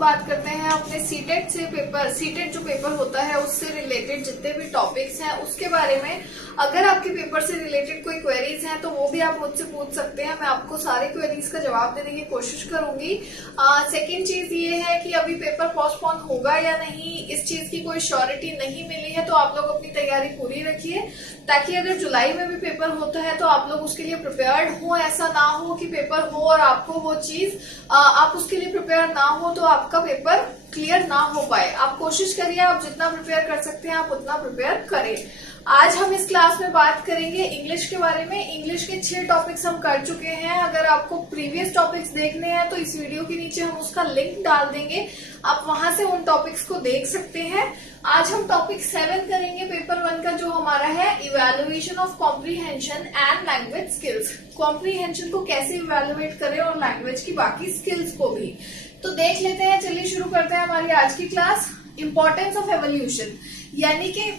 बात करते हैं अपने सीटेट से पेपर, सीटेट जो पेपर होता है उससे रिलेटेड जितने भी टॉपिक्स हैं उसके बारे में। अगर आपके पेपर से रिलेटेड कोई क्वेरीज हैं तो वो भी आप मुझसे पूछ सकते हैं, मैं आपको सारे क्वेरीज का जवाब देने की कोशिश करूंगी। सेकेंड चीज ये है कि अभी पेपर पोस्टपोन होगा या नहीं, इस चीज की कोई श्योरिटी नहीं मिली है, तो आप लोग अपनी तैयारी पूरी रखिए ताकि अगर जुलाई में भी पेपर होता है तो आप लोग उसके लिए प्रिपेयर्ड हो। ऐसा ना हो कि पेपर हो और आपको वो चीज आप उसके लिए प्रिपेयर ना हो तो आपका पेपर क्लियर ना हो पाए। आप कोशिश करिए, आप जितना प्रिपेयर कर सकते हैं आप उतना प्रिपेयर करें। आज हम इस क्लास में बात करेंगे इंग्लिश के बारे में। इंग्लिश के 6 टॉपिक्स हम कर चुके हैं। अगर आपको प्रीवियस टॉपिक्स देखने हैं तो इस वीडियो के नीचे हम उसका लिंक डाल देंगे, आप वहां से उन टॉपिक्स को देख सकते हैं। आज हम टॉपिक 7 करेंगे पेपर 1 का, जो हमारा है evaluation of comprehension and language skills. Comprehension को कैसे इवेल्युएट करें और लैंग्वेज की बाकी स्किल्स को भी। तो देख लेते हैं, चलिए शुरू करते हैं हमारी आज की क्लास। इंपॉर्टेंस ऑफ एवोल्यूशन यानी कि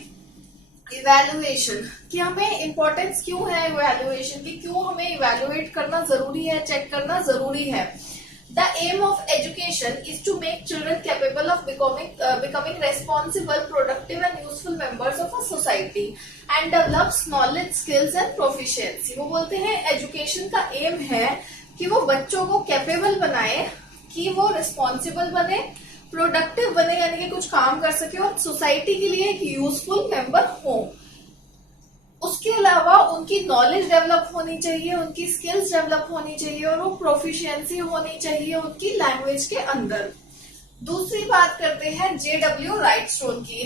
इवेल्युएशन की हमें इंपॉर्टेंस क्यों है, इवेल्युएशन की क्यों हमें इवेल्युएट करना जरूरी है, चेक करना जरूरी है। The aim of education is to make children capable of becoming responsible, productive and useful members of a society and develops knowledge, skills and proficiency। वो बोलते हैं एजुकेशन का एम है कि वो बच्चों को कैपेबल बनाए, कि वो रिस्पॉन्सिबल बने, प्रोडक्टिव बने यानी कि कुछ काम कर सके और सोसाइटी के लिए एक यूजफुल मेंबर हो। उसके अलावा उनकी नॉलेज डेवलप होनी चाहिए, उनकी स्किल्स डेवलप होनी चाहिए और वो प्रोफिशिएंसी होनी चाहिए उनकी लैंग्वेज के अंदर। दूसरी बात करते हैं जेडब्ल्यू राइटस्टोन की।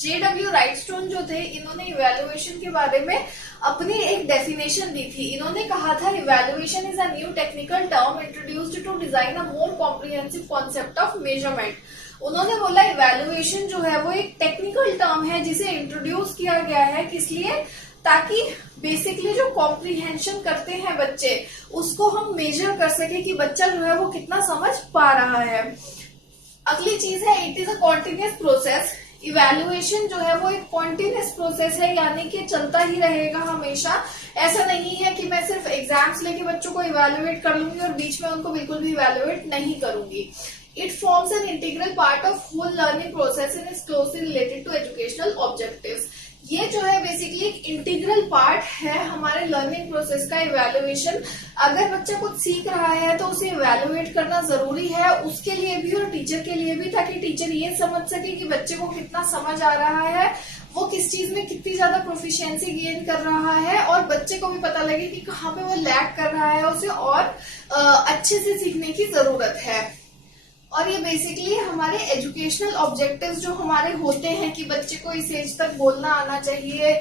जेडब्ल्यू राइटस्टोन जो थे, इन्होंने इवेल्युएशन के बारे में अपनी एक डेफिनेशन दी थी। इन्होंने कहा था evaluation is a new technical term introduced to design a more comprehensive concept of measurement. उन्होंने बोला इवेल्युएशन जो है वो एक टेक्निकल टर्म है जिसे इंट्रोड्यूस किया गया है, किस लिए, ताकि बेसिकली जो कॉम्प्रिहेंशन करते हैं बच्चे उसको हम मेजर कर सके कि बच्चा जो है वो कितना समझ पा रहा है। अगली चीज है it is a continuous process. Evaluation जो है वो एक कॉन्टिन्यूअस प्रोसेस है यानी कि चलता ही रहेगा हमेशा। ऐसा नहीं है कि मैं सिर्फ एग्जाम्स लेके बच्चों को इवेल्युएट कर लूंगी और बीच में उनको बिल्कुल भी इवेल्युएट नहीं करूंगी। It forms an integral part of whole learning process and is closely related to educational objectives. ये जो है बेसिकली एक इंटीग्रल पार्ट है हमारे लर्निंग प्रोसेस का इवेल्युएशन। अगर बच्चा कुछ सीख रहा है तो उसे इवेल्युएट करना जरूरी है, उसके लिए भी और टीचर के लिए भी, ताकि टीचर ये समझ सके कि बच्चे को कितना समझ आ रहा है, वो किस चीज में कितनी ज्यादा प्रोफिशिएंसी गेन कर रहा है और बच्चे को भी पता लगे कि कहाँ पे वो लैग कर रहा है, उसे और अच्छे से सीखने की जरूरत है। और ये बेसिकली हमारे एजुकेशनल ऑब्जेक्टिव्स जो हमारे होते हैं कि बच्चे को इस एज तक बोलना आना चाहिए,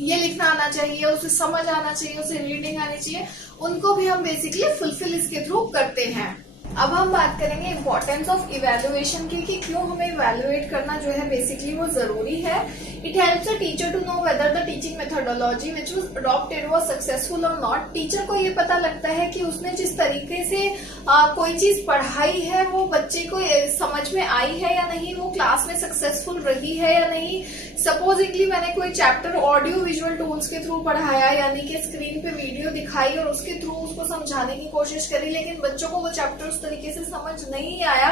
ये लिखना आना चाहिए, उसे समझ आना चाहिए, उसे रीडिंग आनी चाहिए, उनको भी हम बेसिकली फुलफिल इसके थ्रू करते हैं। अब हम बात करेंगे इम्पोर्टेंस ऑफ इवेल्युएशन की, कि क्यों हमें इवेल्युएट करना जो है बेसिकली वो जरूरी है। It helps a teacher to know whether the teaching methodology which was adopted was successful और नॉट। टीचर को ये पता लगता है कि उसने जिस तरीके से कोई चीज पढ़ाई है वो बच्चे को समझ में आई है या नहीं, वो क्लास में सक्सेसफुल रही है या नहीं। सपोजिंगली मैंने कोई चैप्टर ऑडियो विजुअल टूल्स के थ्रू पढ़ाया, यानी कि स्क्रीन पे वीडियो दिखाई और उसके थ्रू उसको समझाने की कोशिश करी, लेकिन बच्चों को वो चैप्टर उस तरीके से समझ नहीं आया,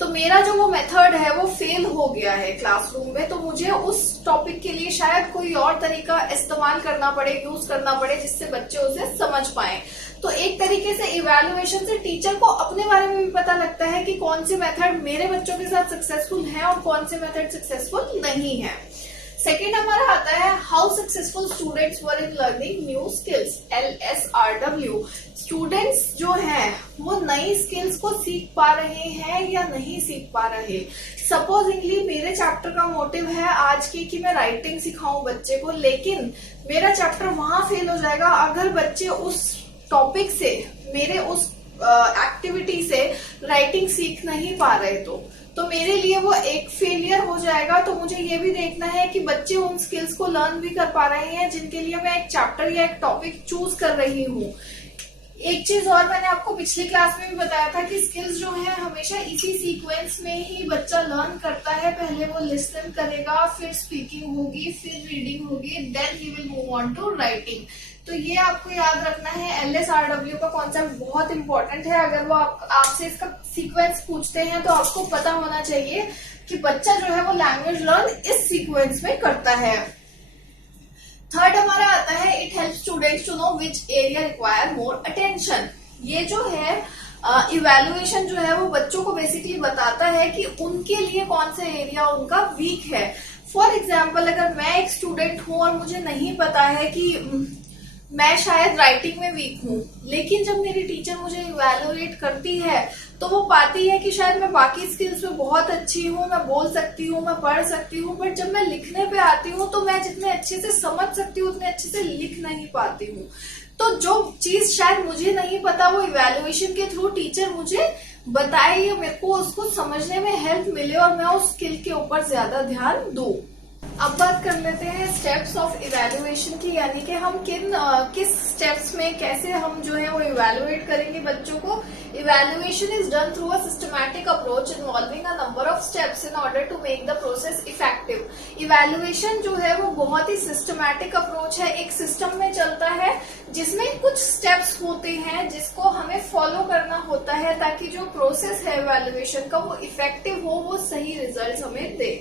तो मेरा जो वो मेथड है वो फेल हो गया है क्लासरूम में। तो मुझे उस टॉपिक के लिए शायद कोई और तरीका इस्तेमाल करना पड़े, यूज करना पड़े, जिससे बच्चे उसे समझ पाए। तो एक तरीके से इवेल्युएशन से टीचर को अपने बारे में भी पता लगता है कि कौन से मेथड मेरे बच्चों के साथ सक्सेसफुल है और कौन से मेथड सक्सेसफुल नहीं है। सेकेंड हमारा आता है how successful students were in learning new skills, LSRW। Students जो हैं वो नई स्किल्स को सीख पा रहे हैं या नहीं सीख पा रहे। सपोजिंगली मेरे चैप्टर का मोटिव है आज की कि मैं राइटिंग सिखाऊं बच्चे को, लेकिन मेरा चैप्टर वहां फेल हो जाएगा अगर बच्चे उस टॉपिक से, मेरे उस एक्टिविटी से राइटिंग सीख नहीं पा रहे तो मेरे लिए वो एक फेलियर हो जाएगा। तो मुझे ये भी देखना है कि बच्चे उन स्किल्स को लर्न भी कर पा रहे हैं जिनके लिए मैं एक चैप्टर या एक टॉपिक चूज कर रही हूँ। एक चीज और मैंने आपको पिछली क्लास में भी बताया था कि स्किल्स जो है हमेशा इसी सीक्वेंस में ही बच्चा लर्न करता है। पहले वो लिसन करेगा, फिर स्पीकिंग होगी, फिर रीडिंग होगी, then he will move on to writing. तो ये आपको याद रखना है। LSRW का कॉन्सेप्ट बहुत इंपॉर्टेंट है। अगर वो आपसे इसका सीक्वेंस पूछते हैं तो आपको पता होना चाहिए कि बच्चा जो है वो लैंग्वेज लर्न इस सीक्वेंस में करता है। थर्ड हमारा आता है it help students to know which area require more attention. ये जो है इवैल्यूएशन जो है वो बच्चों को बेसिकली बताता है कि उनके लिए कौन सा एरिया उनका वीक है। फॉर एग्जाम्पल, अगर मैं एक स्टूडेंट हूं और मुझे नहीं पता है कि मैं शायद राइटिंग में वीक हूँ, लेकिन जब मेरी टीचर मुझे इवैल्यूएट करती है तो वो पाती है कि शायद मैं बाकी स्किल्स में बहुत अच्छी हूँ, मैं बोल सकती हूँ, मैं पढ़ सकती हूँ, बट जब मैं लिखने पे आती हूँ तो मैं जितने अच्छे से समझ सकती हूँ उतने अच्छे से लिख नहीं पाती हूँ। तो जो चीज शायद मुझे नहीं पता वो इवैल्यूएशन के थ्रू टीचर मुझे बताए या मेरे को उसको समझने में हेल्प मिले और मैं उस स्किल के ऊपर ज्यादा ध्यान दूं। अब बात कर लेते हैं स्टेप्स ऑफ इवैल्यूएशन की, यानी कि हम किस स्टेप्स में कैसे हम जो है वो इवैल्यूएट करेंगे बच्चों को। Evaluation is done through a systematic approach involving a number of steps in order to make the process effective. Evaluation जो है वो बहुत ही सिस्टमैटिक अप्रोच है, एक सिस्टम में चलता है जिसमें कुछ स्टेप्स होते हैं जिसको हमें फॉलो करना होता है ताकि जो प्रोसेस है इवैल्यूएशन का वो इफेक्टिव हो, वो सही रिजल्ट हमें दे।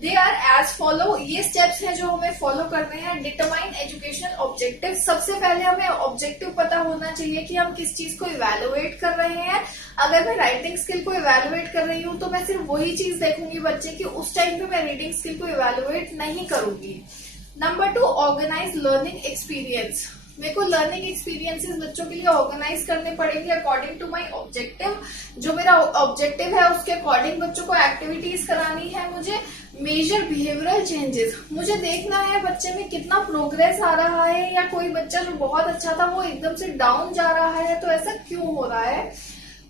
They are as follow. ये स्टेप्स हैं जो हमें फॉलो करने हैं। Determine educational objective. सबसे पहले हमें ऑब्जेक्टिव पता होना चाहिए कि हम किस चीज को इवैल्यूएट कर रहे हैं। अगर मैं राइटिंग स्किल को इवैल्यूएट कर रही हूँ तो मैं सिर्फ वही चीज देखूंगी बच्चे की, उस टाइम पे मैं रीडिंग स्किल को इवैल्यूएट नहीं करूंगी। Number 2, organize learning experience. मेरे को लर्निंग एक्सपीरियंसेस बच्चों के लिए ऑर्गेनाइज करने पड़ेंगे अकॉर्डिंग टू माय ऑब्जेक्टिव। जो मेरा ऑब्जेक्टिव है उसके अकॉर्डिंग बच्चों को एक्टिविटीज करानी है मुझे। Measure behavioural changes. मुझे देखना है बच्चे में कितना प्रोग्रेस आ रहा है, या कोई बच्चा जो बहुत अच्छा था वो एकदम से डाउन जा रहा है, तो ऐसा क्यों हो रहा है।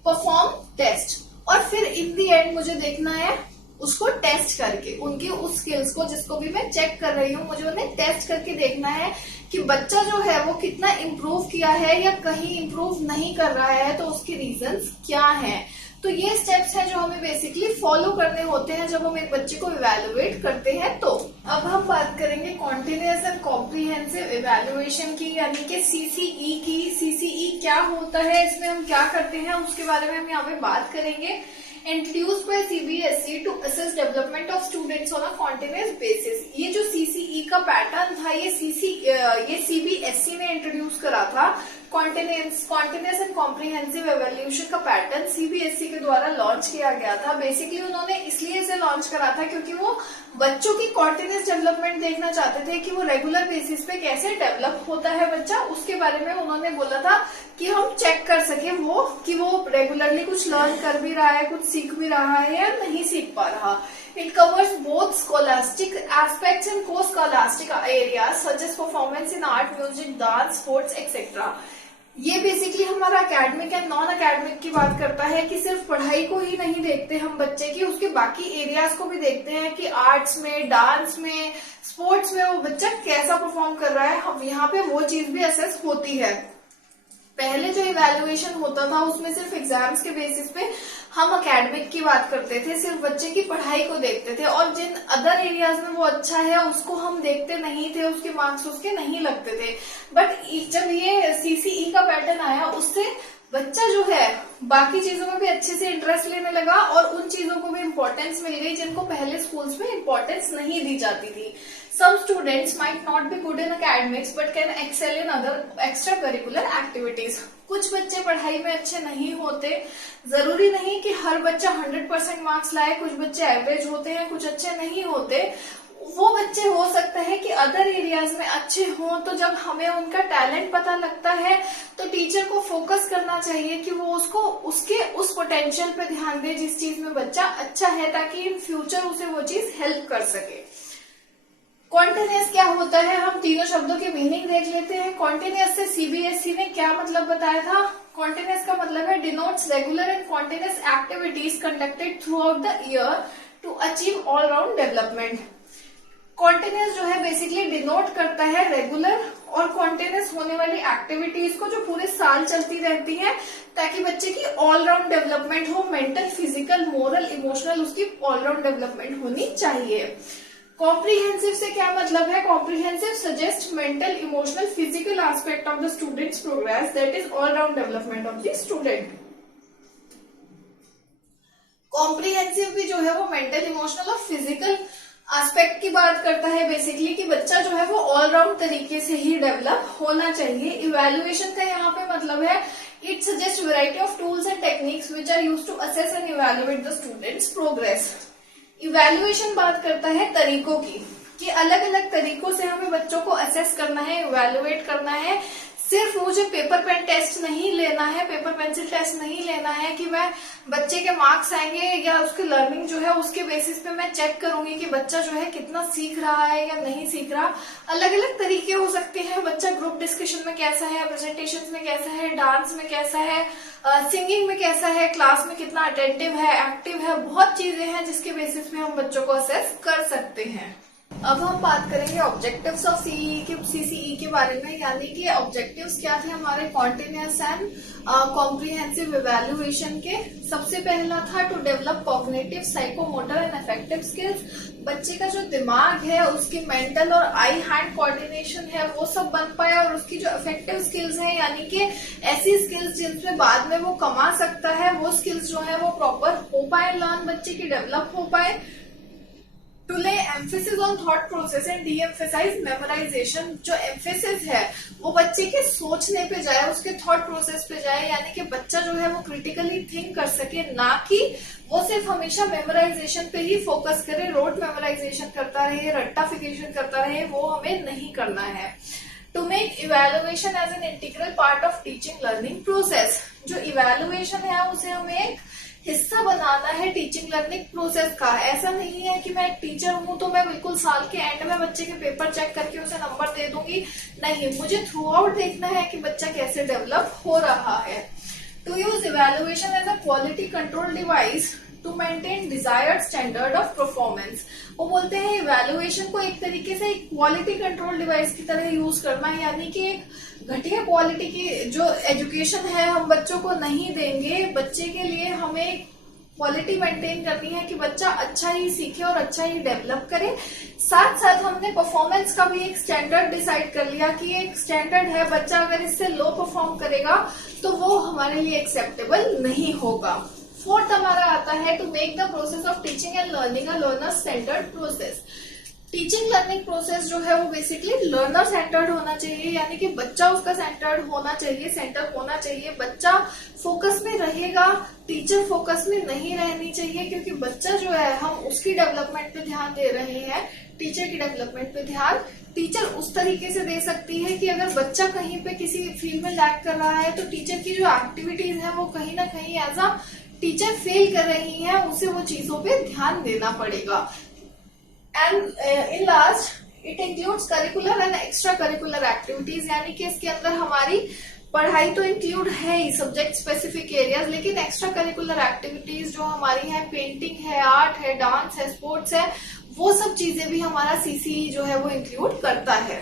Perform test. और फिर इन दी एंड मुझे देखना है उसको टेस्ट करके, उनके उस स्किल्स को जिसको भी मैं चेक कर रही हूँ मुझे उन्हें टेस्ट करके देखना है कि बच्चा जो है वो कितना इम्प्रूव किया है या कहीं इम्प्रूव नहीं कर रहा है, तो उसके रीजंस क्या हैं। तो ये स्टेप्स हैं जो हमें बेसिकली फॉलो करने होते हैं जब हम एक बच्चे को इवैल्यूएट करते हैं। तो अब हम बात करेंगे कॉन्टिन्यूअस एंड कॉम्प्रिहेंसिव इवैल्यूएशन की, यानी कि सीसीई की। सीसीई क्या होता है, इसमें हम क्या करते हैं, उसके बारे में हम यहाँ पे बात करेंगे। Introduced by CBSE to assess development of students on a continuous basis। ये जो CCE का पैटर्न था ये CBSE ने इंट्रोड्यूस करा था। कॉन्टिन्यूस एंड कॉम्प्रिहेंसिव एवोल्यूशन का पैटर्न CBSE के द्वारा लॉन्च किया गया था। बेसिकली उन्होंने इसलिए इसे लॉन्च करा था क्योंकि वो बच्चों की कॉन्टिन्यूस डेवलपमेंट देखना चाहते थे कि वो रेगुलर बेसिस पे कैसे डेवलप होता है बच्चा, उसके बारे में उन्होंने बोला था कि हम चेक कर सके वो कि वो रेगुलरली कुछ लर्न कर भी रहा है, कुछ सीख भी रहा है या नहीं सीख पा रहा। It covers both scholastic aspects and co-scholastic areas such as performance in art, music, dance, sports, etc. ये बेसिकली हमारा एकेडमिक एंड नॉन एकेडमिक की बात करता है कि सिर्फ पढ़ाई को ही नहीं देखते हम बच्चे की, उसके बाकी एरियाज को भी देखते हैं कि आर्ट्स में, डांस में, स्पोर्ट्स में वो बच्चा कैसा परफॉर्म कर रहा है। हम यहाँ पे वो चीज भी असेस होती है। पहले जो इवैल्यूएशन होता था उसमें सिर्फ एग्जाम्स के बेसिस पे हम एकेडमिक की बात करते थे, सिर्फ बच्चे की पढ़ाई को देखते थे, और जिन अदर एरियाज में वो अच्छा है उसको हम देखते नहीं थे, उसके मार्क्स उसके नहीं लगते थे। बट जब ये सीसीई का पैटर्न आया उससे बच्चा जो है बाकी चीजों में भी अच्छे से इंटरेस्ट लेने लगा और उन चीजों को भी इम्पोर्टेंस मिल गई जिनको पहले स्कूल्स में इम्पोर्टेंस नहीं दी जाती थी। Some students might not be good in academics but can excel in other extracurricular activities। कुछ बच्चे पढ़ाई में अच्छे नहीं होते, जरूरी नहीं कि हर बच्चा 100% मार्क्स लाए, कुछ बच्चे एवरेज होते हैं, कुछ अच्छे नहीं होते। वो बच्चे हो सकता है कि अदर एरियाज में अच्छे हों, तो जब हमें उनका टैलेंट पता लगता है तो टीचर को फोकस करना चाहिए कि वो उसको उसके उस पोटेंशियल पे ध्यान दे जिस चीज में बच्चा अच्छा है, ताकि इन फ्यूचर उसे वो चीज हेल्प कर सके। कॉन्टिन्यूस क्या होता है, हम तीनों शब्दों के मीनिंग देख लेते हैं। कॉन्टिन्यूस से सीबीएसई ने क्या मतलब बताया था। कॉन्टिन्यूस का मतलब है denotes regular and continuous activities conducted throughout the year to achieve all round development. Continuous जो है बेसिकली डिनोट करता है रेगुलर और कॉन्टिन्यूस होने वाली एक्टिविटीज को जो पूरे साल चलती रहती है, ताकि बच्चे की ऑल राउंड डेवलपमेंट हो, मेंटल, फिजिकल, मोरल, इमोशनल, उसकी ऑल राउंड डेवलपमेंट होनी चाहिए। कॉम्प्रिहेंसिव से क्या मतलब है? Comprehensive suggest mental, emotional, physical aspect of the students progress, that is all round development of the student. Comprehensive भी जो है वो मेंटल, इमोशनल और फिजिकल एस्पेक्ट की बात करता है बेसिकली, कि बच्चा जो है वो ऑल राउंड तरीके से ही डेवलप होना चाहिए। इवैल्यूएशन का यहाँ पे मतलब है it suggest variety of tools and techniques which are used to assess and evaluate the students progress. Evaluation बात करता है तरीकों की, कि अलग अलग तरीकों से हमें बच्चों को असेस करना है, इवैल्यूएट करना है। सिर्फ मुझे पेपर पेन टेस्ट नहीं लेना है, पेपर पेंसिल टेस्ट नहीं लेना है कि मैं बच्चे के मार्क्स आएंगे या उसकी लर्निंग जो है उसके बेसिस पे मैं चेक करूंगी कि बच्चा जो है कितना सीख रहा है या नहीं सीख रहा। अलग अलग तरीके हो सकते हैं, बच्चा ग्रुप डिस्कशन में कैसा है, प्रेजेंटेशन में कैसा है, डांस में कैसा है, सिंगिंग में कैसा है, क्लास में कितना अटेंटिव है, एक्टिव है। बहुत चीजें हैं जिसके बेसिस पे हम बच्चों को असेस कर सकते हैं। अब हम बात करेंगे ऑब्जेक्टिव्स ऑफ सीसीई के बारे में, यानी कि ऑब्जेक्टिव्स क्या थे हमारे कॉन्टिन्यूअस एंड कॉम्प्रिहेंसिव इवैल्यूएशन के। सबसे पहला था to develop cognitive, psychomotor and affective skills. बच्चे का जो दिमाग है उसकी मेंटल और आई हैंड कोऑर्डिनेशन है वो सब बन पाए, और उसकी जो अफेक्टिव स्किल्स है यानी कि ऐसी स्किल्स जिनसे बाद में वो कमा सकता है, वो स्किल्स जो है वो प्रॉपर हो पाए, लर्न बच्चे की डेवलप हो पाए। To lay emphasis on thought process and deemphasize memorization. जो एम्फेसिस है वो बच्चे के सोचने पे जाए, उसके थॉट प्रोसेस पे जाए, यानी कि बच्चा जो है वो क्रिटिकली थिंक कर सके, ना कि वो सिर्फ हमेशा मेमोराइजेशन पे ही फोकस करे, रोट मेमोराइजेशन करता रहे, रट्टाफिकेशन करता रहे, वो हमें नहीं करना है। To make evaluation as an integral part of teaching learning process. जो इवैल्यूएशन है उसे हमें एक हिस्सा बनाना है टीचिंग लर्निंग प्रोसेस का। ऐसा नहीं है कि मैं एक टीचर हूं तो मैं बिल्कुल साल के एंड में बच्चे के पेपर चेक करके उसे नंबर दे दूंगी। नहीं, मुझे थ्रू आउट देखना है कि बच्चा कैसे डेवलप हो रहा है। To use evaluation as a quality control device to maintain desired standard of performance. वो बोलते हैं इवैल्यूएशन को एक तरीके से एक क्वालिटी कंट्रोल डिवाइस की तरह यूज करना है, यानी कि एक घटिया क्वालिटी की जो एजुकेशन है हम बच्चों को नहीं देंगे। बच्चे के लिए हमें क्वालिटी मेंटेन करनी है कि बच्चा अच्छा ही सीखे और अच्छा ही डेवलप करे। साथ साथ हमने परफॉर्मेंस का भी एक स्टैंडर्ड डिसाइड कर लिया कि एक स्टैंडर्ड है, बच्चा अगर इससे लो परफॉर्म करेगा तो वो हमारे लिए एक्सेप्टेबल नहीं होगा। फोर्थ हमारा आता है to make the process of teaching and learning a learner centred process. Teaching learning process जो है वो बेसिकली लर्नर सेंटर्ड होना चाहिए, यानी कि बच्चा उसका सेंटर्ड होना चाहिए, सेंटर होना चाहिए। बच्चा फोकस में रहेगा, टीचर फोकस में नहीं रहनी चाहिए, क्योंकि बच्चा जो है हम उसकी डेवलपमेंट पे ध्यान दे रहे हैं, टीचर की डेवलपमेंट पे ध्यान टीचर उस तरीके से दे सकती है कि अगर बच्चा कहीं पे किसी फील्ड में लैग कर रहा है तो टीचर की जो एक्टिविटीज है वो कहीं ना कहीं एज अ टीचर फेल कर रही है, उसे वो चीजों पे ध्यान देना पड़ेगा। And in last it includes curricular and extra curricular activities, यानी कि इसके अंदर हमारी पढ़ाई तो इंक्लूड है ही, सब्जेक्ट स्पेसिफिक एरियाज, लेकिन एक्स्ट्रा करिकुलर एक्टिविटीज जो हमारी है, पेंटिंग है, आर्ट है, डांस है, स्पोर्ट्स है, वो सब चीजें भी हमारा सीसीई जो है वो इंक्लूड करता है।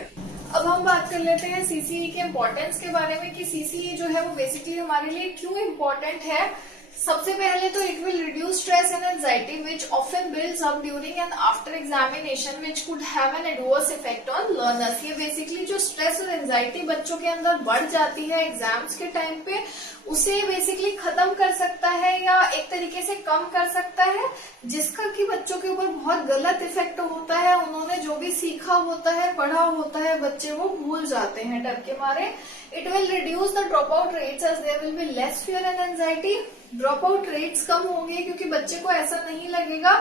अब हम बात कर लेते हैं सीसीई के इम्पोर्टेंस के बारे में कि सीसीई जो है वो बेसिकली हमारे लिए क्यों इम्पोर्टेंट है। सबसे पहले तो it will reduce stress and anxiety which often builds up during and after examination which could have an adverse effect on learners. ये बेसिकली जो स्ट्रेस और एंजाइटी बच्चों के अंदर बढ़ जाती है एग्जाम्स के टाइम पे, उसे बेसिकली खत्म कर सकता है या एक तरीके से कम कर सकता है, जिसका कि बच्चों के ऊपर बहुत गलत इफेक्ट होता है। उन्होंने जो भी सीखा होता है, पढ़ा होता है, बच्चे वो भूल जाते हैं डर के मारे। It will reduce the drop out rates as there will be less fear and anxiety. Drop out rates कम होंगे क्योंकि बच्चे को ऐसा नहीं लगेगा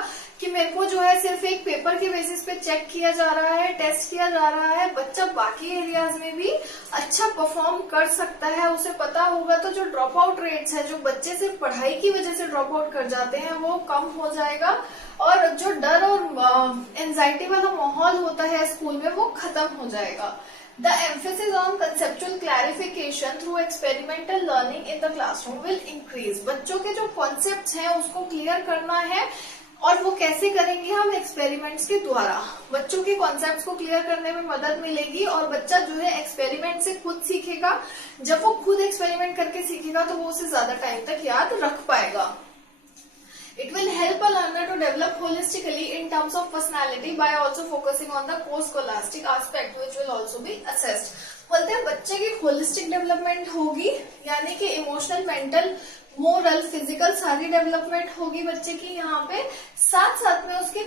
कि मेरे को जो है सिर्फ एक पेपर के बेसिस पे चेक किया जा रहा है, टेस्ट किया जा रहा है। बच्चा बाकी एरियाज में भी अच्छा परफॉर्म कर सकता है, उसे पता होगा। तो जो ड्रॉप आउट रेट्स है, जो बच्चे सिर्फ पढ़ाई की वजह से ड्रॉप आउट कर जाते हैं, वो कम हो जाएगा और जो डर और एंजाइटी वाला माहौल होता है स्कूल में वो खत्म हो जाएगा। The emphasis on conceptual clarification through experimental learning in the classroom will increase. बच्चों के जो कॉन्सेप्ट्स हैं उसको क्लियर करना है, और वो कैसे करेंगे हम? एक्सपेरिमेंट्स के द्वारा बच्चों के कॉन्सेप्ट्स को क्लियर करने में मदद मिलेगी और बच्चा जो है एक्सपेरिमेंट से खुद सीखेगा। जब वो खुद एक्सपेरिमेंट करके सीखेगा तो वो उसे ज्यादा टाइम तक याद रख पाएगा। It will help a learner to develop holistically in terms of personality by also focusing on the co-scholastic aspect, which will also be assessed. बोलते हैं बच्चे की होलिस्टिक डेवलपमेंट होगी, यानी कि इमोशनल, मेंटल, मोरल, फिजिकल सारी डेवलपमेंट होगी बच्चे की यहाँ पे। साथ साथ में उसके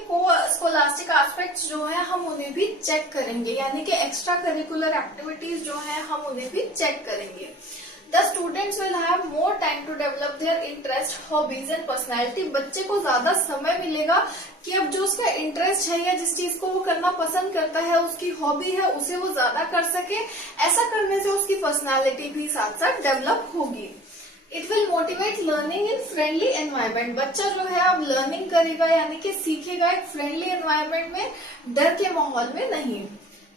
स्कोलास्टिक एस्पेक्ट्स जो है हम उन्हें भी चेक करेंगे, यानी कि एक्स्ट्रा करिकुलर एक्टिविटीज जो है हम उन्हें भी चेक करेंगे। The students will have more time to develop their interest, hobbies and personality. बच्चे को ज्यादा समय मिलेगा कि अब जो उसका इंटरेस्ट है या जिस चीज को वो करना पसंद करता है, उसकी हॉबी है, उसे वो ज्यादा कर सके। ऐसा करने से उसकी पर्सनालिटी भी साथ साथ डेवलप होगी। It will motivate learning in friendly environment. बच्चा जो है अब लर्निंग करेगा, यानी कि सीखेगा एक फ्रेंडली एनवायरमेंट में, डर के माहौल में नहीं।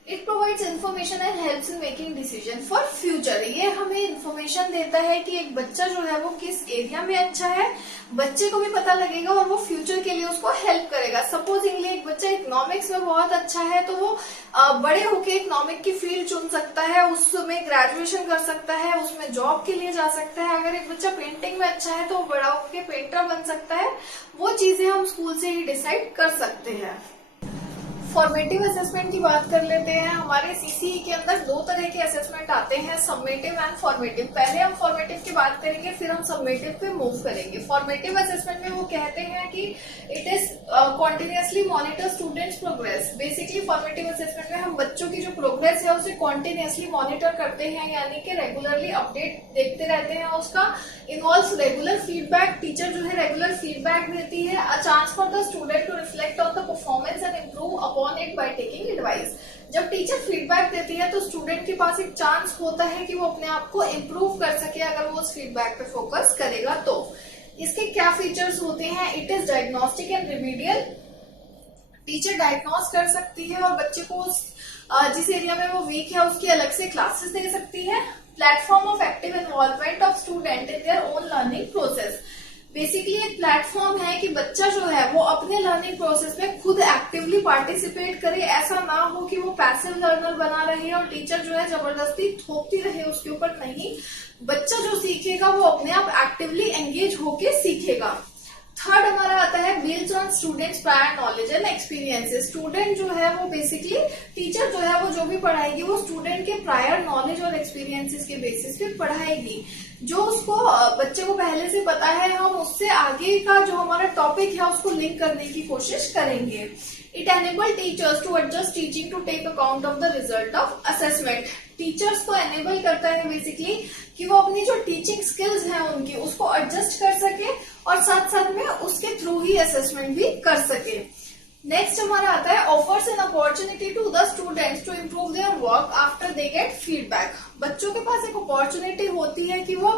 It provides information and helps in making decision for future. ये हमें इन्फॉर्मेशन देता है कि एक बच्चा जो है वो किस एरिया में अच्छा है, बच्चे को भी पता लगेगा और वो फ्यूचर के लिए उसको हेल्प करेगा। सपोजिंगली एक बच्चा इकोनॉमिक्स में बहुत अच्छा है तो वो बड़े होके इकोनॉमिक की फील्ड चुन सकता है, उसमें ग्रेजुएशन कर सकता है, उसमें जॉब के लिए जा सकता है। अगर एक बच्चा पेंटिंग में अच्छा है तो वो बड़ा होके पेंटर बन सकता है। वो चीजें हम स्कूल से ही डिसाइड कर सकते हैं। फॉर्मेटिव असेसमेंट की बात कर लेते हैं। हमारे सीसीई के अंदर दो तरह के असेसमेंट आते हैं, समेटिव एंड फॉर्मेटिव। पहले हम फॉर्मेटिव की बात करेंगे, फिर हम समेटिव पे मूव करेंगे। फॉर्मेटिव असेसमेंट में वो कहते हैं कि it is continuously monitor students progress. Basically formative assessment में हम बच्चों की जो प्रोग्रेस है उसे कॉन्टिन्यूअसली मॉनिटर करते हैं, यानी कि रेगुलरली अपडेट देखते रहते हैं उसका। Involves regular feedback. टीचर जो है रेगुलर फीडबैक देती है। A chance for the student to reflect on the performance and improve upon it by taking advice. जब टीचर फीडबैक देती है तो स्टूडेंट के पास एक चांस होता है कि वो अपने आप को इम्प्रूव कर सके, अगर वो उस फीडबैक पे फोकस करेगा तो। इसके क्या फीचर्स होते हैं? It is diagnostic and remedial. Teacher diagnose कर सकती है और बच्चे को जिस एरिया में वो वीक है उसकी अलग से क्लासेस दे सकती है। Platform of active involvement of student in their own learning process. Basically एक प्लेटफॉर्म है कि बच्चा जो है वो अपने लर्निंग प्रोसेस में खुद एक्टिवली पार्टिसिपेट करे। ऐसा ना हो कि वो पैसिव लर्नर बना रहे और टीचर जो है जबरदस्ती थोपती रहे उसके ऊपर। नहीं, बच्चा जो सीखेगा वो अपने आप एक्टिवली एंगेज होके सीखेगा। थर्ड हमारा आता है builds on students prior knowledge and experiences. Student जो है वो बेसिकली टीचर जो है वो जो भी पढ़ाएगी वो स्टूडेंट के प्रायर नॉलेज और एक्सपीरियंसेस के बेसिस पे पढ़ाएगी। जो उसको बच्चे को पहले से पता है हम उससे आगे का जो हमारा टॉपिक है उसको लिंक करने की कोशिश करेंगे। It enable teachers to adjust teaching to take account of the result of assessment. Teachers को एनेबल करता है बेसिकली कि वो अपनी जो टीचिंग स्किल्स हैं उनकी उसको एडजस्ट कर सके और साथ साथ में उसके थ्रू ही असेसमेंट भी कर सके। नेक्स्ट हमारा आता है offers an opportunity to the students to improve their work after they get feedback. बच्चों के पास एक अपॉर्चुनिटी होती है कि वो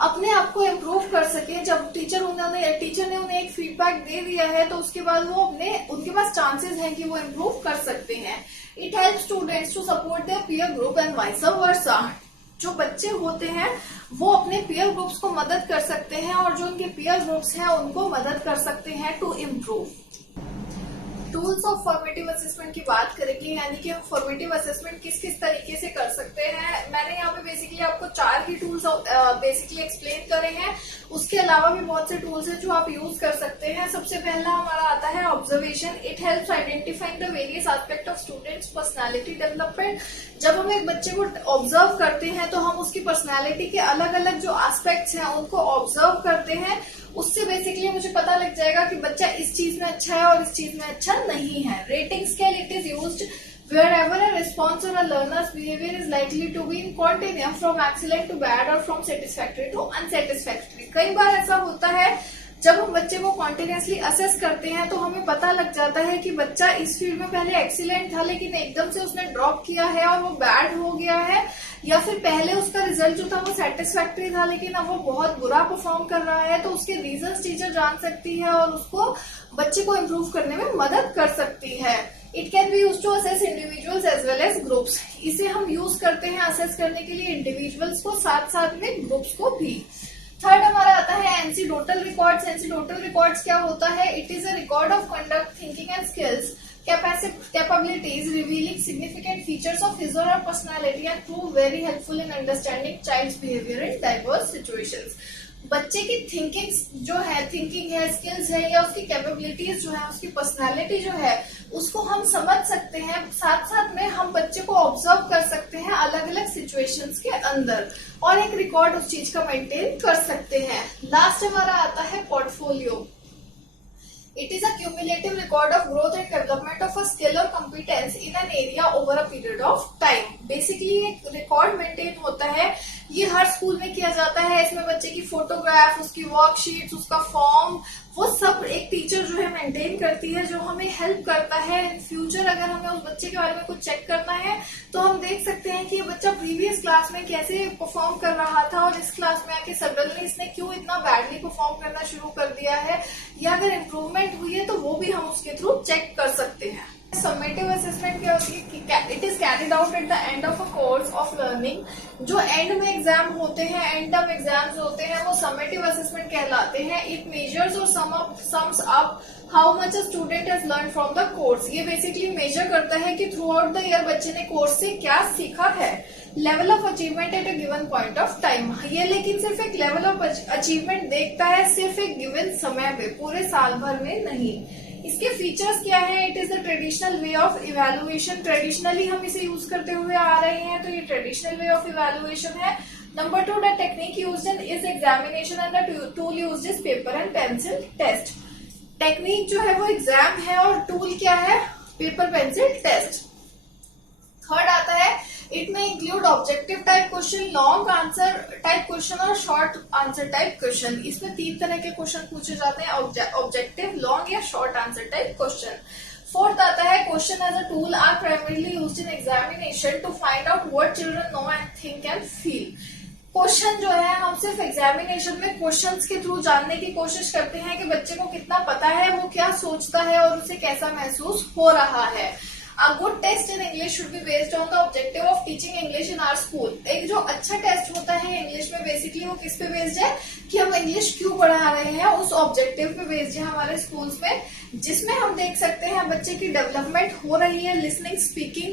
अपने आप को इम्प्रूव कर सके। जब टीचर ने उन्हें एक फीडबैक दे दिया है तो उसके बाद वो उनके पास चांसेस हैं कि वो इम्प्रूव कर सकते हैं। It help students to support their peer group and vice versa. जो बच्चे होते हैं वो अपने पीयर ग्रुप्स को मदद कर सकते हैं और जो उनके पीयर ग्रुप्स हैं उनको मदद कर सकते हैं to improve. Tools of formative assessment की बात करेंगे, यानी कि हम फॉर्मेटिव असेसमेंट किस किस तरीके से कर सकते हैं। मैंने यहाँ पे बेसिकली आपको 4 ही टूल्स बेसिकली एक्सप्लेन करे हैं। उसके अलावा भी बहुत से टूल्स हैं जो आप यूज कर सकते हैं। सबसे पहला हमारा आता है observation. It helps identifying the various aspect of students personality development. जब हम एक बच्चे को ऑब्जर्व करते हैं तो हम उसकी पर्सनैलिटी के अलग अलग जो एस्पेक्ट्स हैं उनको ऑब्जर्व करते हैं। उससे बेसिकली मुझे पता लग जाएगा कि बच्चा इस चीज में अच्छा है और इस चीज में अच्छा नहीं है। Rating scale it is used wherever a response or a learner's behavior is likely to be in continuum from excellent to bad or from satisfactory to unsatisfactory। कई बार ऐसा होता है जब हम बच्चे को कॉन्टिन्यूसली असेस करते हैं तो हमें पता लग जाता है कि बच्चा इस फील्ड में पहले एक्सीलेंट था लेकिन एकदम से उसने ड्रॉप किया है और वो बैड हो गया है, या फिर पहले उसका रिजल्ट जो था वो सेटिस्फैक्टरी था लेकिन अब वो बहुत बुरा परफॉर्म कर रहा है। तो उसके रीजंस टीचर जान सकती है और उसको बच्चे को इम्प्रूव करने में मदद कर सकती है। It can be use to assess individuals as well as groups. इसे हम यूज करते हैं असेस करने के लिए इंडिविजुअल्स को साथ साथ में ग्रुप्स को भी। थर्ड हमारा आता है एनसीडोटल रिकॉर्ड्स। एनसीडोटल रिकॉर्ड्स क्या होता है? It is a record of conduct, thinking and skills, capabilities revealing significant features of his or her personality and prove very helpful in understanding child's behavior in diverse situations। बच्चे की thinking है, skills है, या उसकी capabilities जो है, उसकी personality जो है, उसको हम समझ सकते हैं। साथ साथ में हम बच्चे को ऑब्जर्व कर सकते हैं अलग अलग सिचुएशंस के अंदर, और एक रिकॉर्ड उस चीज का मेंटेन कर सकते हैं। लास्ट हमारा आता है portfolio. It is a cumulative record of growth and development of a skill or competence in an area over a period of time. Basically एक रिकॉर्ड मेंटेन होता है, ये हर स्कूल में किया जाता है। इसमें बच्चे की फोटोग्राफ, उसकी वर्कशीट्स, उसका फॉर्म, वो सब एक टीचर जो है मेंटेन करती है, जो हमें हेल्प करता है इन फ्यूचर। अगर हमें उस बच्चे के बारे में कुछ चेक करना है तो हम देख सकते हैं कि ये बच्चा प्रीवियस क्लास में कैसे परफॉर्म कर रहा था और इस क्लास में आके सडनली इसने क्यों इतना बैडली परफॉर्म करना शुरू कर दिया है, या अगर इम्प्रूवमेंट हुई है तो वो भी हम उसके थ्रू चेक कर सकते हैं। समेटिव असेसमेंट क्या होती है? It is carried out at the end of a course of learning. जो एंड में एग्जाम होते हैं, एंड टर्म एग्जाम्स होते हैं, वो समेटिव असेसमेंट कहलाते हैं। इट मेजर्स और sums up how much a student has learn from the course. ये बेसिकली मेजर करता है कि थ्रू आउट द ईयर बच्चे ने कोर्स से क्या सीखा है। Level of achievement at a given point of time, ये लेकिन सिर्फ एक लेवल ऑफ अचीवमेंट देखता है, सिर्फ एक गिवन समय पे, पूरे साल भर में नहीं। इसके फीचर्स क्या है? It is the traditional way of evaluation. Traditionally हम इसे यूज करते हुए आ रहे हैं, तो ये ट्रेडिशनल वे ऑफ इवेल्युएशन है। Number 2, the technique used in is examination and the tool used is paper and pencil test. Technique जो है वो एग्जाम है और टूल क्या है? Paper pencil test. थर्ड आता है, इट में include objective type question, long answer type question और शॉर्ट आंसर टाइप क्वेश्चन। इसमें 3 तरह के क्वेश्चन पूछे जाते हैं, ऑब्जेक्टिव, लॉन्ग या short answer type question. Fourth आता है, question as a tool are primarily used in examination to find out what children know and think and feel. Question जो है हम सिर्फ एग्जामिनेशन में क्वेश्चंस के थ्रू जानने की कोशिश करते हैं कि बच्चे को कितना पता है, वो क्या सोचता है और उसे कैसा महसूस हो रहा है। A good test in English should be based on the objective of teaching English in our school. एक जो अच्छा टेस्ट होता है इंग्लिश में, बेसिकली वो किस पे बेस्ड है कि हम इंग्लिश क्यों पढ़ा रहे हैं, उस ऑब्जेक्टिव पे बेस्ड है हमारे स्कूल्स में, जिसमें हम देख सकते हैं बच्चे की डेवलपमेंट हो रही है listening, speaking,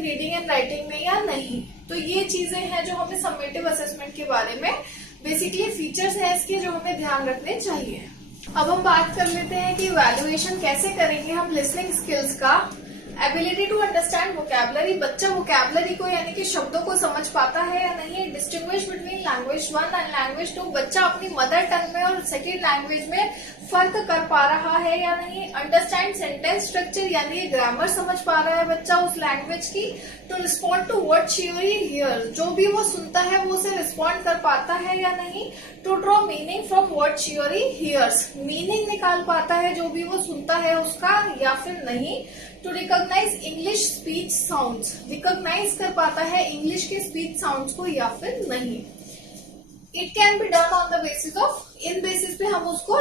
reading and writing में या नहीं। तो ये चीजें हैं जो हमें समेटिव असेसमेंट के बारे में, बेसिकली फीचर्स हैं इसके जो हमें ध्यान रखने चाहिए। अब हम बात कर लेते हैं कि इवैल्यूएशन कैसे करेंगे हम लिसनिंग स्किल्स का। एबिलिटी टू अंडरस्टैंड वोकैबुलरी, बच्चा वोकैबुलरी को यानी कि शब्दों को समझ पाता है या नहीं। Distinguish between language 1 and language 2, बच्चा अपनी मदर टंग में और सेकेंड लैंग्वेज में फर्क कर पा रहा है या नहीं। अंडरस्टैंड सेंटेंस स्ट्रक्चर, यानी ग्रामर समझ पा रहा है बच्चा उस लैंग्वेज की। To respond to what she hear, जो भी वो सुनता है वो उसे रिस्पॉन्ड कर पाता है या नहीं। To draw meaning from what she hears, meaning निकाल पाता है जो भी वो सुनता है उसका या फिर नहीं। To recognize English speech sounds, recognize कर पाता है इंग्लिश के स्पीच साउंड्स को या फिर नहीं। It can be done on the basis of, in basis पे हम उसको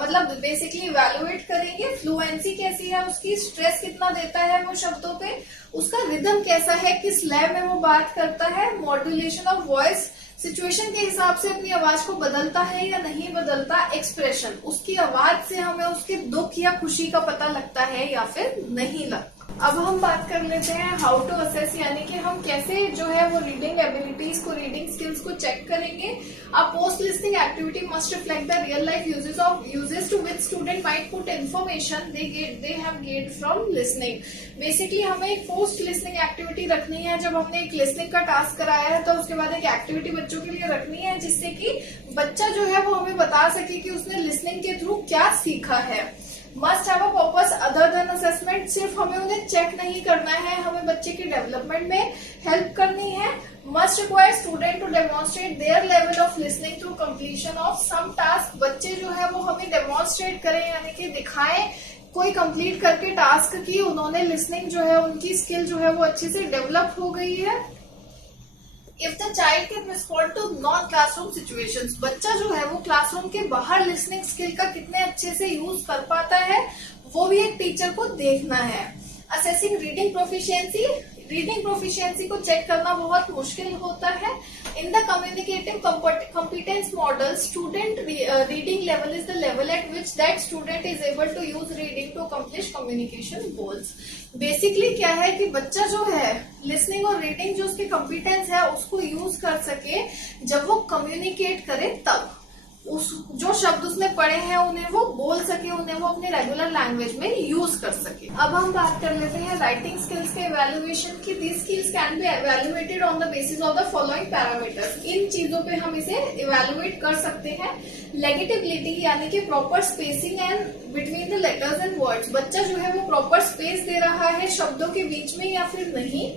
मतलब बेसिकली इवेल्युएट करेंगे। फ्लुएंसी कैसी है उसकी, स्ट्रेस कितना देता है वो शब्दों पे, उसका रिदम कैसा है, किस लय में वो बात करता है। मॉड्यूलेशन ऑफ वॉइस, सिचुएशन के हिसाब से अपनी आवाज को बदलता है या नहीं बदलता। एक्सप्रेशन, उसकी आवाज से हमें उसके दुख या खुशी का पता लगता है या फिर नहीं लगता। अब हम बात कर लेते हैं हाउ टू असेस, यानी कि हम कैसे जो है वो रीडिंग एबिलिटीज को, रीडिंग स्किल्स को चेक करेंगे। A post listening activity must reflect the real life uses to which student might put information they have gained from listening. Basically हमें एक पोस्ट लिसनिंग एक्टिविटी रखनी है। जब हमने एक लिसनिंग का टास्क कराया है तो उसके बाद एक एक्टिविटी बच्चों के लिए रखनी है, जिससे कि बच्चा जो है वो हमें बता सके कि उसने लिसनिंग के थ्रू क्या सीखा है। Must have a purpose other than assessment, सिर्फ हमें उन्हें चेक नहीं करना है, हमें बच्चे की डेवलपमेंट में हेल्प करनी है। Must require student to demonstrate their level of listening through completion of some task, बच्चे जो है वो हमें डेमोन्स्ट्रेट करें यानी कि दिखाएं कोई कंप्लीट करके टास्क की उन्होंने लिसनिंग जो है उनकी स्किल जो है वो अच्छे से डेवलप हो गई है। If the child can respond to non classroom situations, बच्चा जो है वो क्लासरूम के बाहर लिसनिंग स्किल का कितने अच्छे से यूज कर पाता है, वो भी एक टीचर को देखना है। Assessing reading proficiency, reading proficiency को चेक करना बहुत मुश्किल होता है। In the communicative competence model, student reading level is the level at which that student is able to use reading to accomplish communication goals. Basically क्या है कि बच्चा जो है लिसनिंग और रीडिंग जो उसके कॉम्पिटेंस है उसको यूज कर सके जब वो कम्युनिकेट करे, तब उस जो शब्द उसने पढ़े हैं उन्हें वो बोल सके, उन्हें वो अपने रेगुलर लैंग्वेज में यूज कर सके। अब हम बात कर लेते हैं राइटिंग स्किल्स के इवैल्यूएशन की। These skills can be evaluated on the basis of the following parameters. इन चीजों पे हम इसे इवैल्यूएट कर सकते हैं। लेगिटिबिलिटी यानी कि proper spacing and between the letters and words, बच्चा जो है वो प्रॉपर स्पेस दे रहा है शब्दों के बीच में या फिर नहीं।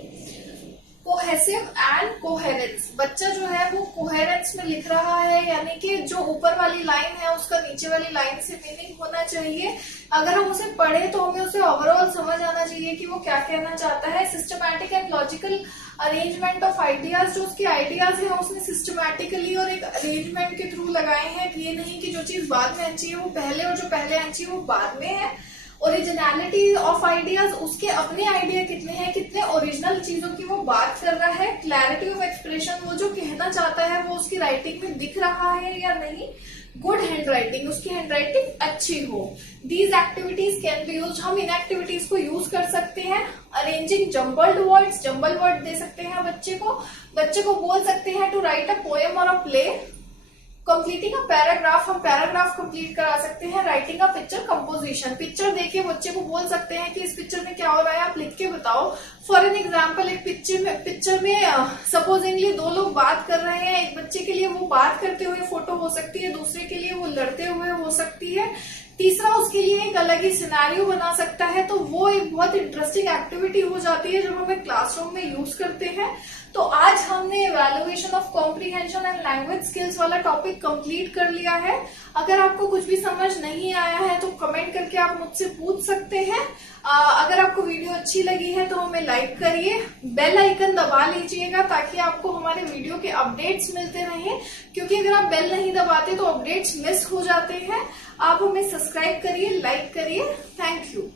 कोहेसिव एंड कोहेरेंस, बच्चा जो है वो कोहेरेंस में लिख रहा है, यानी कि जो ऊपर वाली लाइन है उसका नीचे वाली लाइन से मीनिंग होना चाहिए। अगर हम उसे पढ़े तो हमें उसे ओवरऑल समझ आना चाहिए कि वो क्या कहना चाहता है। Systematic and logical arrangement of ideas, जो उसके आइडियाज हैं उसने सिस्टमैटिकली और एक अरेंजमेंट के थ्रू लगाए हैं। ये नहीं कि जो चीज बाद में आनी चाहिए वो पहले और जो पहले आनी चाहिए वो बाद में है। ओरिजिनलिटी ऑफ आइडियाज, उसके अपने आइडिया कितने हैं, कितने ओरिजिनल चीजों की वो बात कर रहा है। क्लैरिटी ऑफ एक्सप्रेशन, वो जो कहना चाहता है वो उसकी राइटिंग में दिख रहा है या नहीं। गुड हैंड राइटिंग, उसकी हैंड राइटिंग अच्छी हो। These activities can be use, हम इन एक्टिविटीज को यूज कर सकते हैं। Arranging jumbled words, jumble word दे सकते हैं बच्चे को बोल सकते हैं टू राइट अ पोएम और अ प्ले। कंप्लीटिंग अ पैराग्राफ, हम पैराग्राफ कंप्लीट करा सकते हैं। Writing a picture composition, picture देखिए बच्चे को बोल सकते हैं कि इस पिक्चर में क्या हो रहा है, आप लिख के बताओ। फॉर एन एग्जाम्पल, एक पिक्चर में सपोजिंगली दो लोग बात कर रहे हैं। एक बच्चे के लिए वो बात करते हुए फोटो हो सकती है, दूसरे के लिए वो लड़ते हुए हो सकती है, तीसरा उसके लिए एक अलग ही सिनेरियो बना सकता है। तो वो एक बहुत इंटरेस्टिंग एक्टिविटी हो जाती है जो हमें क्लासरूम में यूज करते हैं। तो आज हमने evaluation of comprehension and language skills वाला टॉपिक कंप्लीट कर लिया है। अगर आपको कुछ भी समझ नहीं आया है तो कमेंट करके आप मुझसे पूछ सकते हैं। अगर आपको वीडियो अच्छी लगी है तो हमें लाइक करिए, बेल आइकन दबा लीजिएगा ताकि आपको हमारे वीडियो के अपडेट्स मिलते रहें, क्योंकि अगर आप बेल नहीं दबाते तो अपडेट्स मिस हो जाते हैं। आप हमें सब्सक्राइब करिए, लाइक करिए। Thank you.